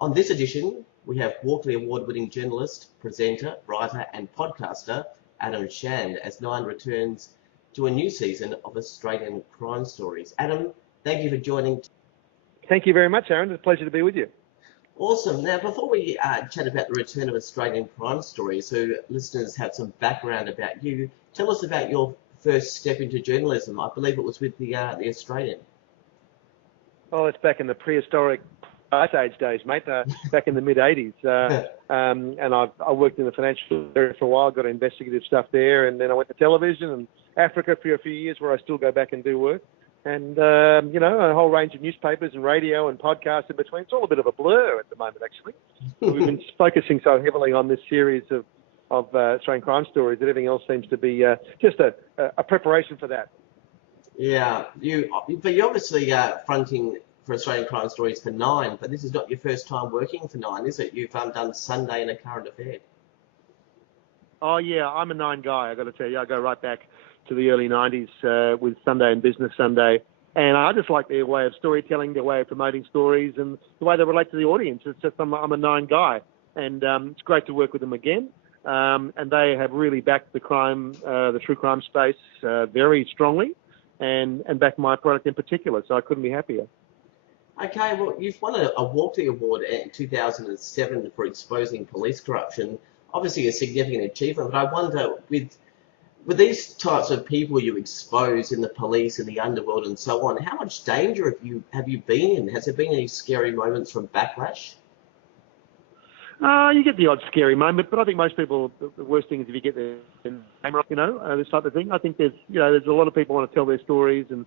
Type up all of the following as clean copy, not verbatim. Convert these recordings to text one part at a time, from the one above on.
On this edition, we have Walkley Award-winning journalist, presenter, writer and podcaster Adam Shand as Nine returns to a new season of Australian crime stories. Adam, thank you for joining. Thank you very much, Aaron. It's a pleasure to be with you. Awesome. Now, before we chat about the return of Australian crime stories, so listeners have some background about you, tell us about your first step into journalism. I believe it was with the Australian. Oh, it's back in the prehistoric Ice Age days, mate, back in the mid-'80s. And I worked in the financial area for a while, got investigative stuff there, and then I went to television and Africa for a few years where I still go back and do work. And, a whole range of newspapers and radio and podcasts in between. It's all a bit of a blur at the moment, actually. We've been focusing so heavily on this series of Australian crime stories that everything else seems to be just a preparation for that. Yeah, but you're obviously fronting for Australian crime stories for Nine, but this is not your first time working for Nine, is it? You've done Sunday and A Current Affair. Oh, yeah, I'm a Nine guy, I got to tell you. I go right back to the early 90s with Sunday and Business Sunday. And I just like their way of storytelling, their way of promoting stories, and the way they relate to the audience. It's just I'm a Nine guy, and it's great to work with them again. And they have really backed the true crime space very strongly, and backed my product in particular. So I couldn't be happier. Okay, well, you've won a Walkley Award in 2007 for exposing police corruption. Obviously a significant achievement, but I wonder, with these types of people you expose in the police, in the underworld and so on, how much danger have you been in? Has there been any scary moments from backlash? You get the odd scary moment, but I think most people, the worst thing is if you get the camera, this type of thing. I think there's a lot of people want to tell their stories, and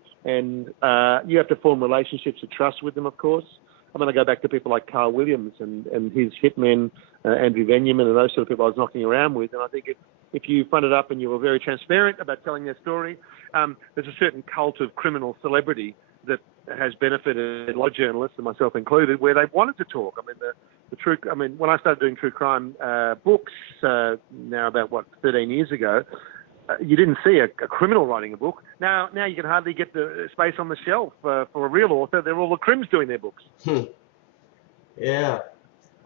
you have to form relationships of trust with them, of course. I'm going to go back to people like Carl Williams and his hitmen, Andrew Venyman, and those sort of people I was knocking around with. And I think if you fronted up and you were very transparent about telling their story, there's a certain cult of criminal celebrity that has benefited a lot of journalists, and myself included, where they've wanted to talk. When I started doing true crime books now about 13 years ago, you didn't see a criminal writing a book. Now you can hardly get the space on the shelf for a real author. They're all the crims doing their books. Yeah.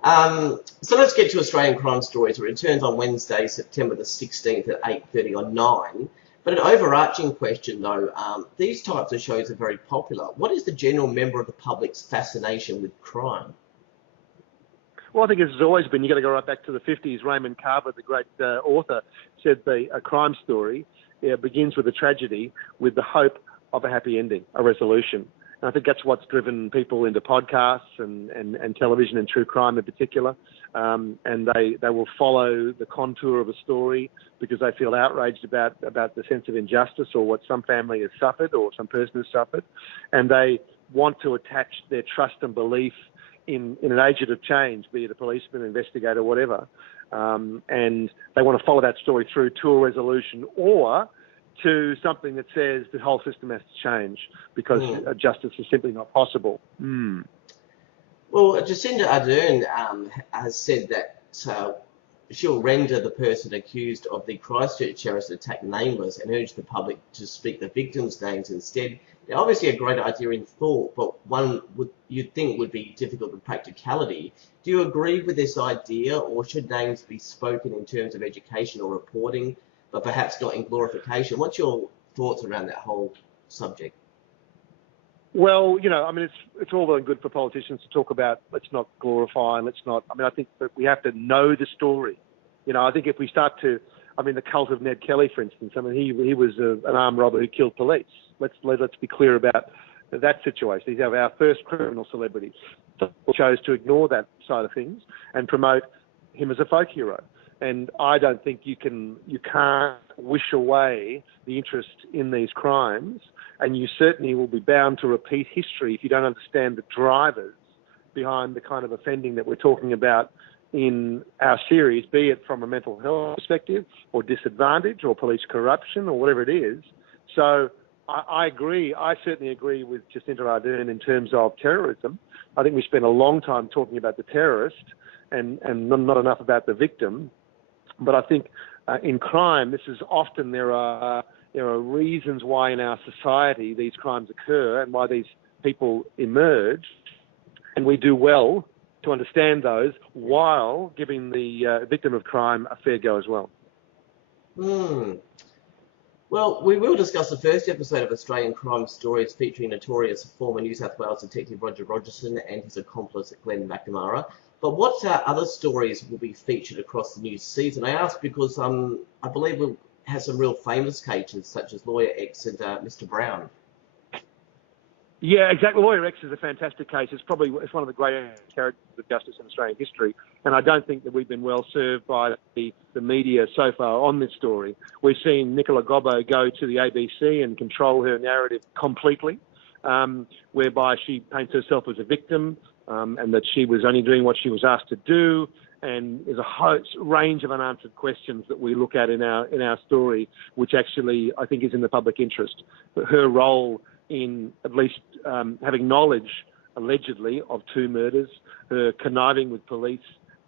So let's get to Australian Crime Stories. It returns on Wednesday, September the 16th at 8:30 on Nine. But an overarching question, though, these types of shows are very popular. What is the general member of the public's fascination with crime? Well, I think it's always been, you've got to go right back to the 50s. Raymond Carver, the great author, said a crime story begins with a tragedy with the hope of a happy ending, a resolution. And I think that's what's driven people into podcasts and television and true crime in particular. And they will follow the contour of a story because they feel outraged about the sense of injustice or what some family has suffered or some person has suffered. And they want to attach their trust and belief in an agent of change, be it a policeman, investigator, whatever. And they want to follow that story through to a resolution or to something that says the whole system has to change because justice is simply not possible. Well, Jacinda Ardern has said that she'll render the person accused of the Christchurch terrorist attack nameless and urge the public to speak the victims' names instead. Now, obviously a great idea in thought, but one you'd think would be difficult in practicality. Do you agree with this idea, or should names be spoken in terms of education or reporting, but perhaps not in glorification? What's your thoughts around that whole subject? Well, it's all well and good for politicians to talk about, let's not glorify, I think that we have to know the story. I think if we start to, the cult of Ned Kelly, for instance, he was an armed robber who killed police. Let's be clear about that situation. He's our first criminal celebrity. We chose to ignore that side of things and promote him as a folk hero. And I don't think you can't wish away the interest in these crimes, and you certainly will be bound to repeat history if you don't understand the drivers behind the kind of offending that we're talking about in our series, be it from a mental health perspective or disadvantage or police corruption or whatever it is. So I agree. I certainly agree with Jacinda Ardern in terms of terrorism. I think we spent a long time talking about the terrorist and not enough about the victim. But I think in crime, this is often there are reasons why in our society these crimes occur and why these people emerge, and we do well to understand those while giving the victim of crime a fair go as well. Hmm. Well, we will discuss the first episode of Australian Crime Stories featuring notorious former New South Wales detective Roger Rogerson and his accomplice Glenn McNamara. But what other stories will be featured across the new season? I ask because I believe we'll have some real famous cases such as Lawyer X and Mr. Brown. Yeah, exactly. Lawyer X is a fantastic case. It's one of the greatest characters of justice in Australian history, and I don't think that we've been well served by the media so far on this story. We've seen Nicola Gobbo go to the ABC and control her narrative completely, whereby she paints herself as a victim, and that she was only doing what she was asked to do. And there's a whole range of unanswered questions that we look at in our story, which actually I think is in the public interest. Her role in at least having knowledge, allegedly, of 2 murders, her conniving with police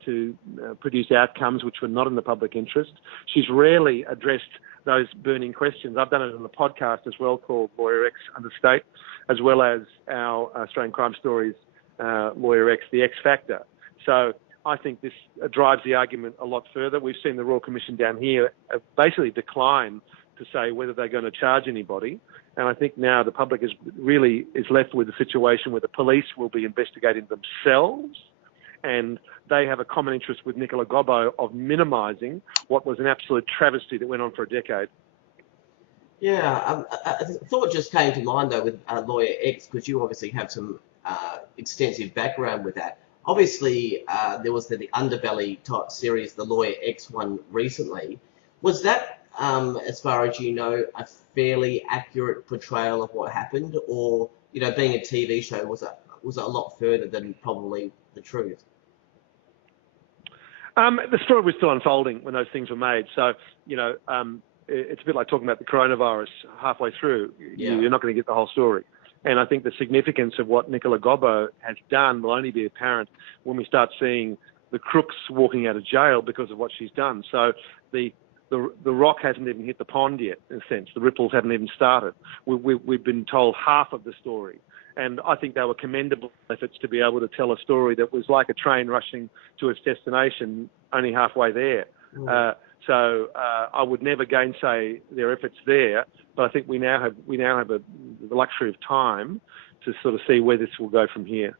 to produce outcomes which were not in the public interest. She's rarely addressed those burning questions. I've done it on a podcast as well called Lawyer X Understate, as well as our Australian Crime Stories Lawyer X, The X Factor. So I think this drives the argument a lot further. We've seen the Royal Commission down here basically decline to say whether they're going to charge anybody. And I think now the public is left with a situation where the police will be investigating themselves, and they have a common interest with Nicola Gobbo of minimising what was an absolute travesty that went on for a decade. Yeah, a thought just came to mind though with Lawyer X, because you obviously have some extensive background with that. Obviously, there was the Underbelly type series, the Lawyer X one recently. Was that, as far as you know, a fairly accurate portrayal of what happened, or being a TV show, was it a lot further than probably the truth? The story was still unfolding when those things were made, so it's a bit like talking about the coronavirus halfway through. Yeah. You're not going to get the whole story. And I think the significance of what Nicola Gobbo has done will only be apparent when we start seeing the crooks walking out of jail because of what she's done. So the rock hasn't even hit the pond yet, in a sense. The ripples haven't even started. We've been told half of the story. And I think they were commendable efforts to be able to tell a story that was like a train rushing to its destination, only halfway there. Mm. So I would never gainsay their efforts there, but I think we now have the luxury of time to sort of see where this will go from here.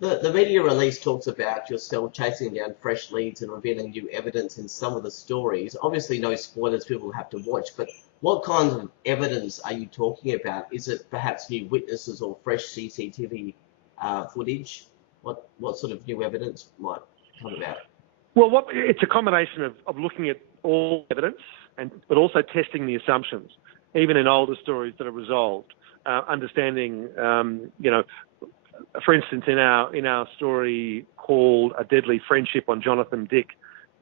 The media release talks about yourself chasing down fresh leads and revealing new evidence in some of the stories. Obviously, no spoilers, people have to watch, but what kinds of evidence are you talking about? Is it perhaps new witnesses or fresh CCTV footage? What sort of new evidence might come about? Well, it's a combination of looking at all evidence, but also testing the assumptions, even in older stories that are resolved. Understanding, for instance, in our story called A Deadly Friendship on Jonathan Dick,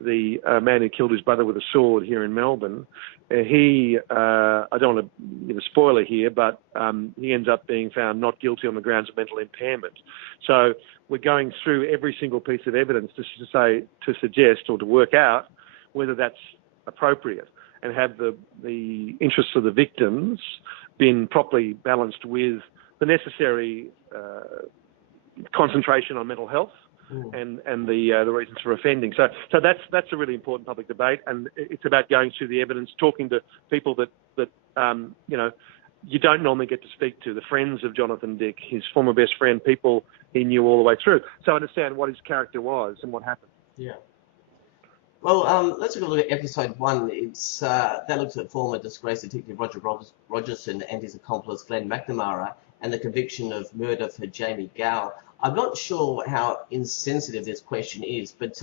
the man who killed his brother with a sword here in Melbourne, I don't want to give a spoiler here, but he ends up being found not guilty on the grounds of mental impairment. So we're going through every single piece of evidence to suggest or to work out whether that's appropriate, and have the interests of the victims been properly balanced with the necessary concentration on mental health and the reasons for offending. So that's a really important public debate, and it's about going through the evidence, talking to people that you don't normally get to speak to, the friends of Jonathan Dick, his former best friend, people he knew all the way through. So understand what his character was and what happened. Yeah. Well, let's have a look at episode 1. That looks at former disgraced detective Roger Rogerson and his accomplice Glenn McNamara and the conviction of murder for Jamie Gow. I'm not sure how insensitive this question is, but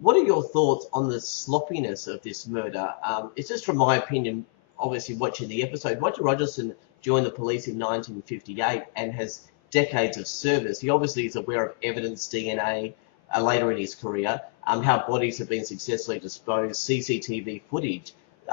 what are your thoughts on the sloppiness of this murder? It's just from my opinion, obviously watching the episode. Roger Rogerson joined the police in 1958 and has decades of service. He obviously is aware of evidence, DNA, later in his career, how bodies have been successfully disposed, CCTV footage.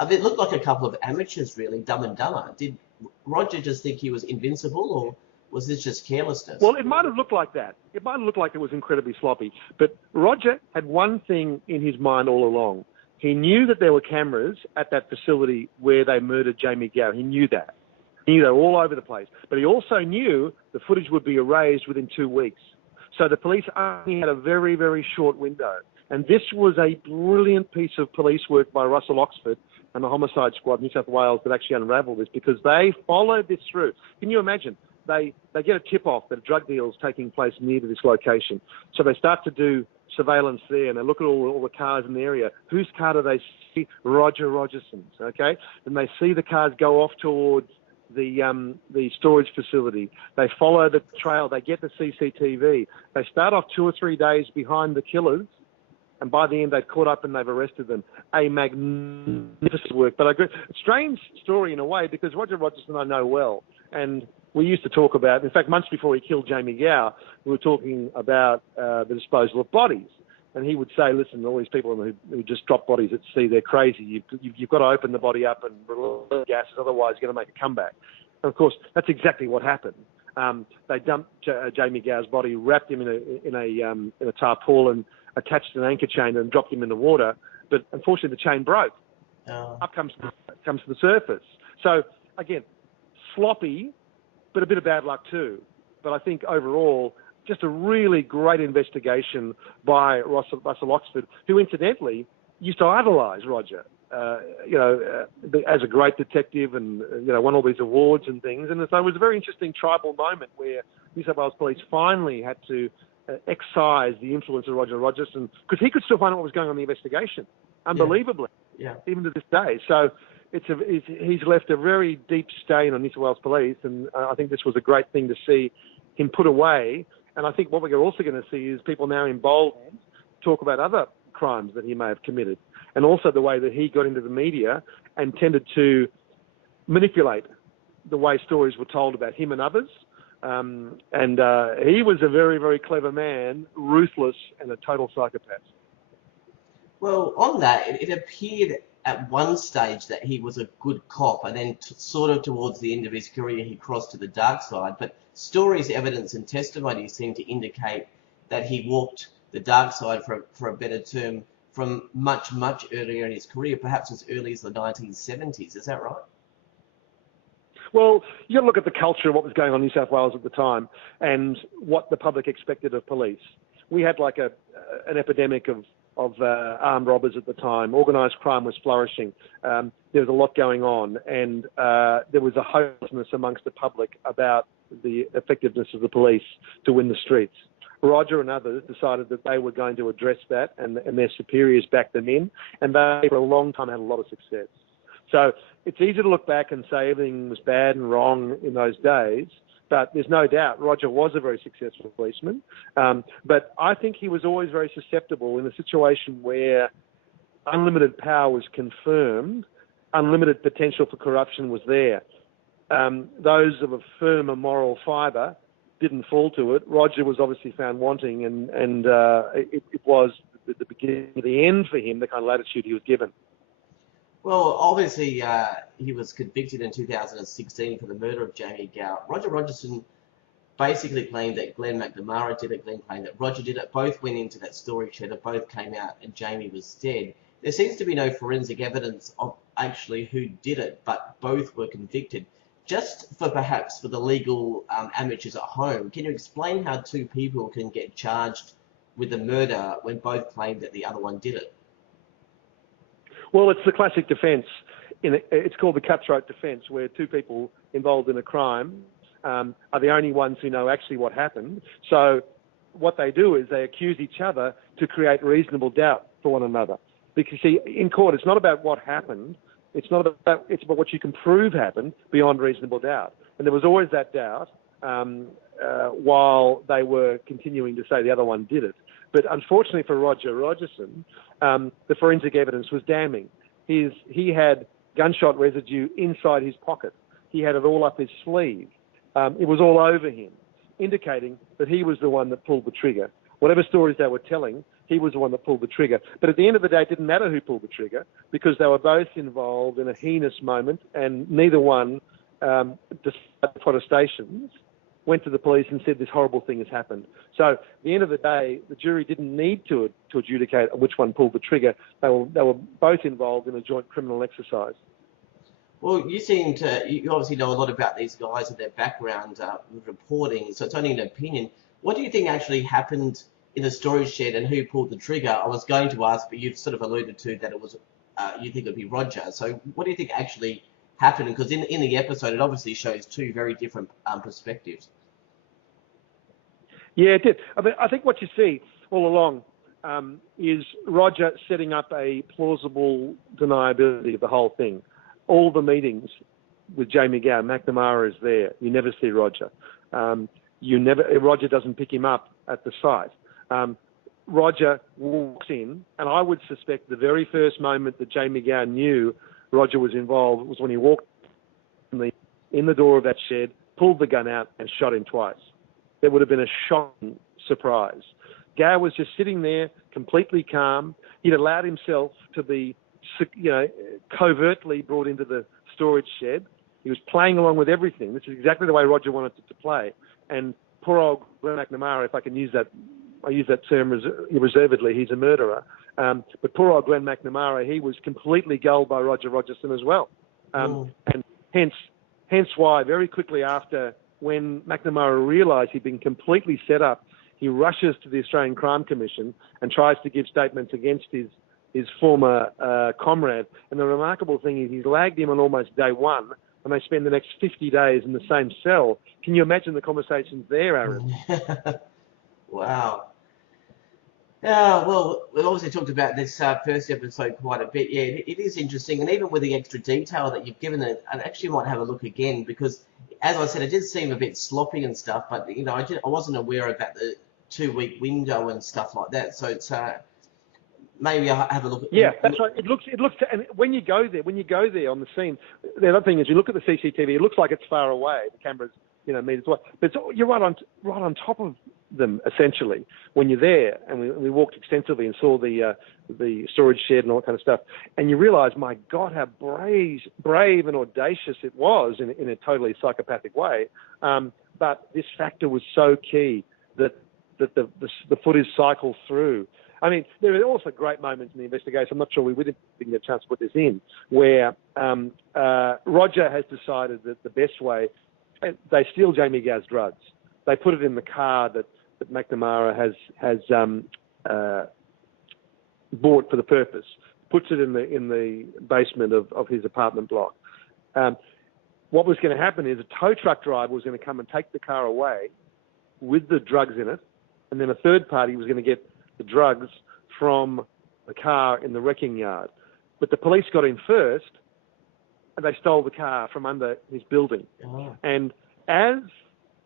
It looked like a couple of amateurs, really, Dumb and Dumber. Did Roger just think he was invincible, or was this just carelessness? Well, it might have looked like that. It might have looked like it was incredibly sloppy. But Roger had one thing in his mind all along. He knew that there were cameras at that facility where they murdered Jamie Gow. He knew that. He knew they were all over the place. But he also knew the footage would be erased within 2 weeks. So the police only had a very, very short window. And this was a brilliant piece of police work by Russell Oxford and the Homicide Squad, New South Wales, that actually unravelled this, because they followed this through. Can you imagine? They get a tip-off that a drug deal is taking place near to this location. So they start to do surveillance there, and they look at all the cars in the area. Whose car do they see? Roger Rogerson's, okay? And they see the cars go off towards the storage facility. They follow the trail. They get the CCTV. They start off 2 or 3 days behind the killers, and by the end they've caught up and they've arrested them. A magnificent work. But a strange story in a way, because Roger Rogerson I know well, and we used to talk about, in fact, months before he killed Jamie Gow, we were talking about the disposal of bodies. And he would say, listen, all these people who just drop bodies at sea, they're crazy. You've got to open the body up and release gases, otherwise you're going to make a comeback. And of course, that's exactly what happened. They dumped Jamie Gow's body, wrapped him in a tarpaulin, attached an anchor chain and dropped him in the water. But unfortunately, the chain broke. Up comes to the surface. So again, sloppy, but a bit of bad luck too. But I think overall, just a really great investigation by Russell Oxford, who incidentally used to idolise Roger, as a great detective, and won all these awards and things. And so it was a very interesting tribal moment where New South Wales Police finally had to excise the influence of Roger Rogerson, because he could still find out what was going on in the investigation, unbelievably, even to this day. So he's left a very deep stain on New South Wales Police, and I think this was a great thing to see him put away. And I think what we're also going to see is people now emboldened talk about other crimes that he may have committed, and also the way that he got into the media and tended to manipulate the way stories were told about him and others. He was a very, very clever man, ruthless, and a total psychopath. Well, on that, it appeared at one stage that he was a good cop, and then sort of towards the end of his career he crossed to the dark side. But stories, evidence and testimony seem to indicate that he walked the dark side, for a better term, from much, much earlier in his career, perhaps as early as the 1970s. Is that right? Well, you got to look at the culture of what was going on in New South Wales at the time and what the public expected of police. We had like an epidemic of armed robbers at the time. Organised crime was flourishing. There was a lot going on, and there was a hopelessness amongst the public about the effectiveness of the police to win the streets. Roger and others decided that they were going to address that, and their superiors backed them in, and they, for a long time, had a lot of success. So it's easy to look back and say everything was bad and wrong in those days, but there's no doubt Roger was a very successful policeman. But I think he was always very susceptible in a situation where unlimited power was confirmed, unlimited potential for corruption was there. Those of a firmer moral fibre didn't fall to it. Roger was obviously found wanting, and it was the beginning of the end for him, the kind of latitude he was given. Well, obviously, he was convicted in 2016 for the murder of Jamie Gow. Roger Rogerson basically claimed that Glenn McNamara did it. Glenn claimed that Roger did it. Both went into that storage shed. Both came out, and Jamie was dead. There seems to be no forensic evidence of actually who did it, but both were convicted. Just for the legal amateurs at home, can you explain how two people can get charged with a murder when both claim that the other one did it? Well, it's the classic defence. It's called the cutthroat defence, where two people involved in a crime are the only ones who know actually what happened. So what they do is they accuse each other to create reasonable doubt for one another. Because, see, in court, it's not about what happened. It's about what you can prove happened beyond reasonable doubt. And there was always that doubt while they were continuing to say the other one did it. But unfortunately for Roger Rogerson, the forensic evidence was damning. He had gunshot residue inside his pocket. He had it all up his sleeve. It was all over him, indicating that he was the one that pulled the trigger. Whatever stories they were telling, he was the one that pulled the trigger. But at the end of the day, it didn't matter who pulled the trigger, because they were both involved in a heinous moment, and neither one, despite protestations, went to the police and said this horrible thing has happened. So at the end of the day, the jury didn't need to adjudicate which one pulled the trigger. They were both involved in a joint criminal exercise. Well, you obviously know a lot about these guys and their background with reporting, so it's only an opinion. What do you think actually happened in the storage shed and who pulled the trigger? I was going to ask, but you've sort of alluded to that it was, you think it would be Roger. So what do you think actually happened? Because in the episode, it obviously shows two very different perspectives. Yeah, it did. I think what you see all along is Roger setting up a plausible deniability of the whole thing. All the meetings with Jamie Gow, McNamara is there. You never see Roger. Roger doesn't pick him up at the site. Roger walks in, and I would suspect the very first moment that Jamie Gow knew Roger was involved was when he walked in the door of that shed, pulled the gun out, and shot him twice. There would have been a shocking surprise. Gow was just sitting there, completely calm. He'd allowed himself to be, covertly brought into the storage shed. He was playing along with everything. This is exactly the way Roger wanted it to play. And poor old Glenn McNamara, if I can use that, I use that term reservedly, he's a murderer. But poor old Glenn McNamara, he was completely gulled by Roger Rogerson as well. And hence why very quickly after, when McNamara realised he'd been completely set up, he rushes to the Australian Crime Commission and tries to give statements against his former comrade. And the remarkable thing is he's lagged him on almost day one, and they spend the next 50 days in the same cell. Can you imagine the conversations there, Aaron? Wow. Well, we've obviously talked about this first episode quite a bit. Yeah, it is interesting, and even with the extra detail that you've given it, I actually might have a look again because, as I said, it did seem a bit sloppy and stuff. But I wasn't aware about the 2-week window and stuff like that. So it's maybe I'll have a look at. Yeah, that's right. It looks, and when you go there on the scene, the other thing is you look at the CCTV. It looks like it's far away. The camera's meters away, but you're right on top of them essentially when you're there. And we walked extensively and saw the storage shed and all that kind of stuff. And you realise, my God, how brave and audacious it was in a totally psychopathic way. But this factor was so key that the footage cycles through. I mean, there are also great moments in the investigation. I'm not sure we didn't get a chance to put this in, where Roger has decided that the best way, they steal Jamie Gow's drugs. They put it in the car that McNamara has bought for the purpose. Puts it in the basement of his apartment block. What was going to happen is a tow truck driver was going to come and take the car away with the drugs in it, and then a third party was going to get the drugs from the car in the wrecking yard. But the police got in first, and they stole the car from under his building. Oh. And as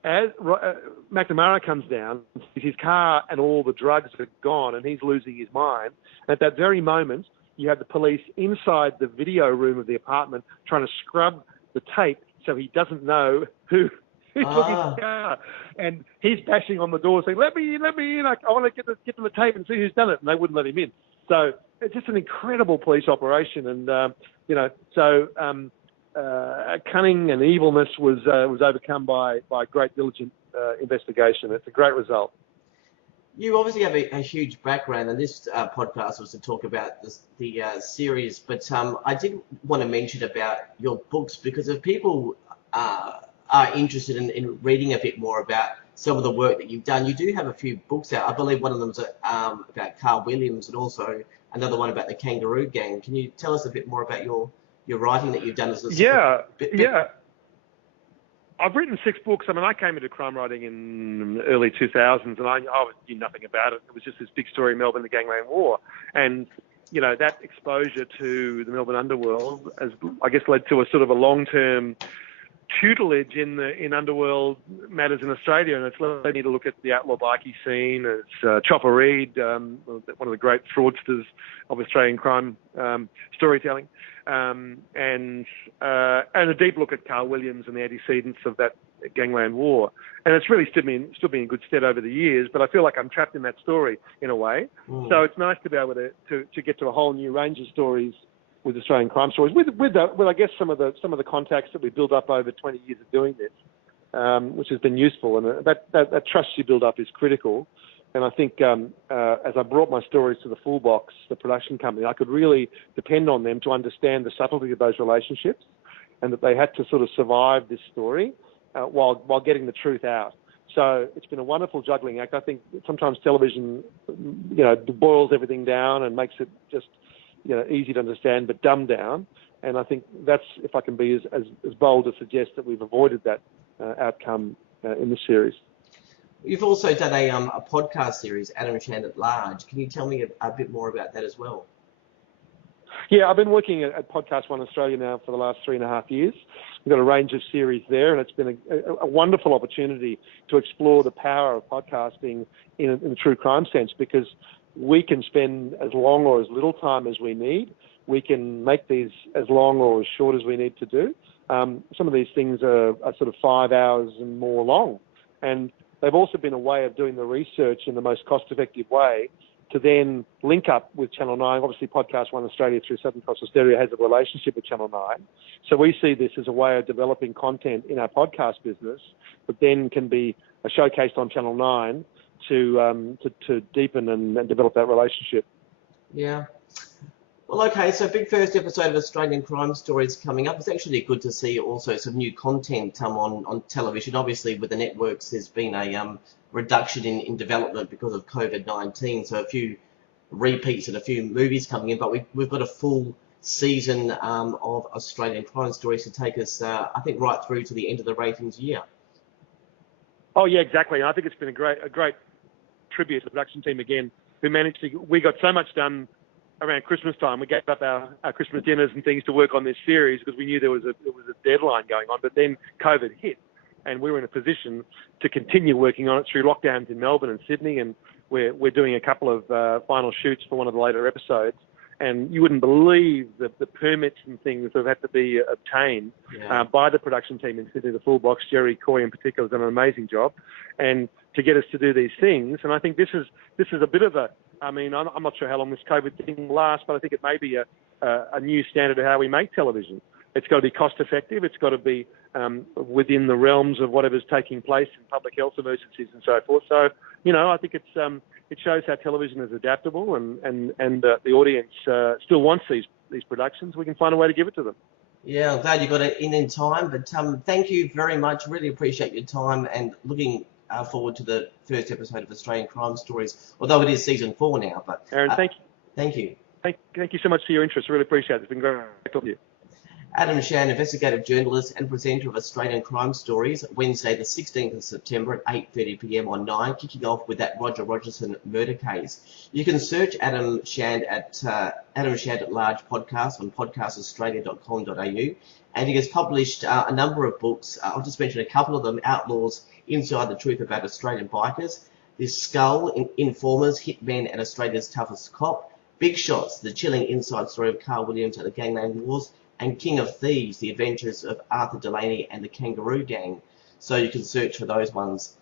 McNamara comes down, his car and all the drugs are gone, and he's losing his mind. At that very moment, you have the police inside the video room of the apartment trying to scrub the tape so he doesn't know who took his car. And he's bashing on the door saying, let me in, I want to get to the tape and see who's done it. And they wouldn't let him in. So it's just an incredible police operation. And, cunning and evilness was overcome by great diligent investigation. It's a great result. You obviously have a huge background, and this podcast was to talk about the series, but I did want to mention about your books, because if people are interested in reading a bit more about some of the work that you've done, you do have a few books out. I believe one of them is about Carl Williams, and also another one about the Kangaroo Gang. Can you tell us a bit more about your writing that you've done as a Yeah. I've written 6 books. I mean, I came into crime writing in the early 2000s, and I knew nothing about it. It was just this big story in Melbourne, the Gangland War. And, that exposure to the Melbourne underworld has, I guess, led to a sort of a long-term tutelage in underworld matters in Australia, and it's led me to look at the outlaw bikie scene. It's Chopper Read, one of the great fraudsters of Australian crime storytelling, and a deep look at Carl Williams and the antecedents of that Gangland War. And it's really stood me in good stead over the years, but I feel like I'm trapped in that story in a way. So it's nice to be able to get to a whole new range of stories with Australian crime stories, with I guess some of the contacts that we built up over 20 years of doing this, which has been useful, and that trust you build up is critical. And I think as I brought my stories to the Full Box, the production company, I could really depend on them to understand the subtlety of those relationships, and that they had to sort of survive this story while getting the truth out. So it's been a wonderful juggling act. I think sometimes television, boils everything down and makes it just, easy to understand but dumbed down. And I think that's, if I can be as bold to suggest, that we've avoided that outcome in the series. You've also done a podcast series, Adam Shand at Large. Can you tell me a bit more about that as well? Yeah, I've been working at Podcast One Australia now for the last 3.5 years. We've got a range of series there, and it's been a wonderful opportunity to explore the power of podcasting in a true crime sense, because we can spend as long or as little time as we need. We can make these as long or as short as we need to do. Some of these things are sort of 5 hours and more long, and they've also been a way of doing the research in the most cost-effective way to then link up with Channel 9. Obviously, Podcast One Australia through Southern Cross Austereo has a relationship with Channel 9. So we see this as a way of developing content in our podcast business that then can be showcased on Channel 9 to deepen and develop that relationship. Yeah. Well, okay, so big first episode of Australian Crime Stories coming up. It's actually good to see also some new content on television. Obviously, with the networks, there's been a reduction in development because of COVID-19, so a few repeats and a few movies coming in, but we've got a full season of Australian Crime Stories to take us, I think, right through to the end of the ratings year. Oh, yeah, exactly. I think it's been a great tribute to the production team again, who managed to... We got so much done around Christmas time. We gave up our Christmas dinners and things to work on this series because we knew there was a deadline going on, but then COVID hit, and we were in a position to continue working on it through lockdowns in Melbourne and Sydney, and we're doing a couple of final shoots for one of the later episodes. And you wouldn't believe the permits and things that have had to be obtained by the production team in Sydney, the full box. Jerry Coy in particular has done an amazing job, and to get us to do these things. And I think this is a bit of a, I mean, I'm not sure how long this COVID thing will last, but I think it may be a new standard of how we make television. It's got to be cost effective. It's got to be within the realms of whatever's taking place in public health emergencies and so forth. So, I think it shows how television is adaptable, and the audience still wants these productions. We can find a way to give it to them. Yeah, I'm glad you got it in time. But thank you very much. Really appreciate your time, and looking forward to the first episode of Australian Crime Stories, although it is season 4 now. But Aaron, thank you. Thank you. Thank you so much for your interest. Really appreciate it. It's been great talking to you. Adam Shand, investigative journalist and presenter of Australian Crime Stories, Wednesday the 16th of September at 8:30 p.m. on 9, kicking off with that Roger Rogerson murder case. You can search Adam Shand at Adam Shand at Large podcast on podcastaustralia.com.au, and he has published a number of books. I'll just mention a couple of them: Outlaws, Inside the Truth About Australian Bikers, This Skull, Informers, Hitmen and Australia's Toughest Cop, Big Shots, the chilling inside story of Carl Williams and the Gangland Wars, and King of Thieves, the adventures of Arthur Delaney and the Kangaroo Gang. So you can search for those ones.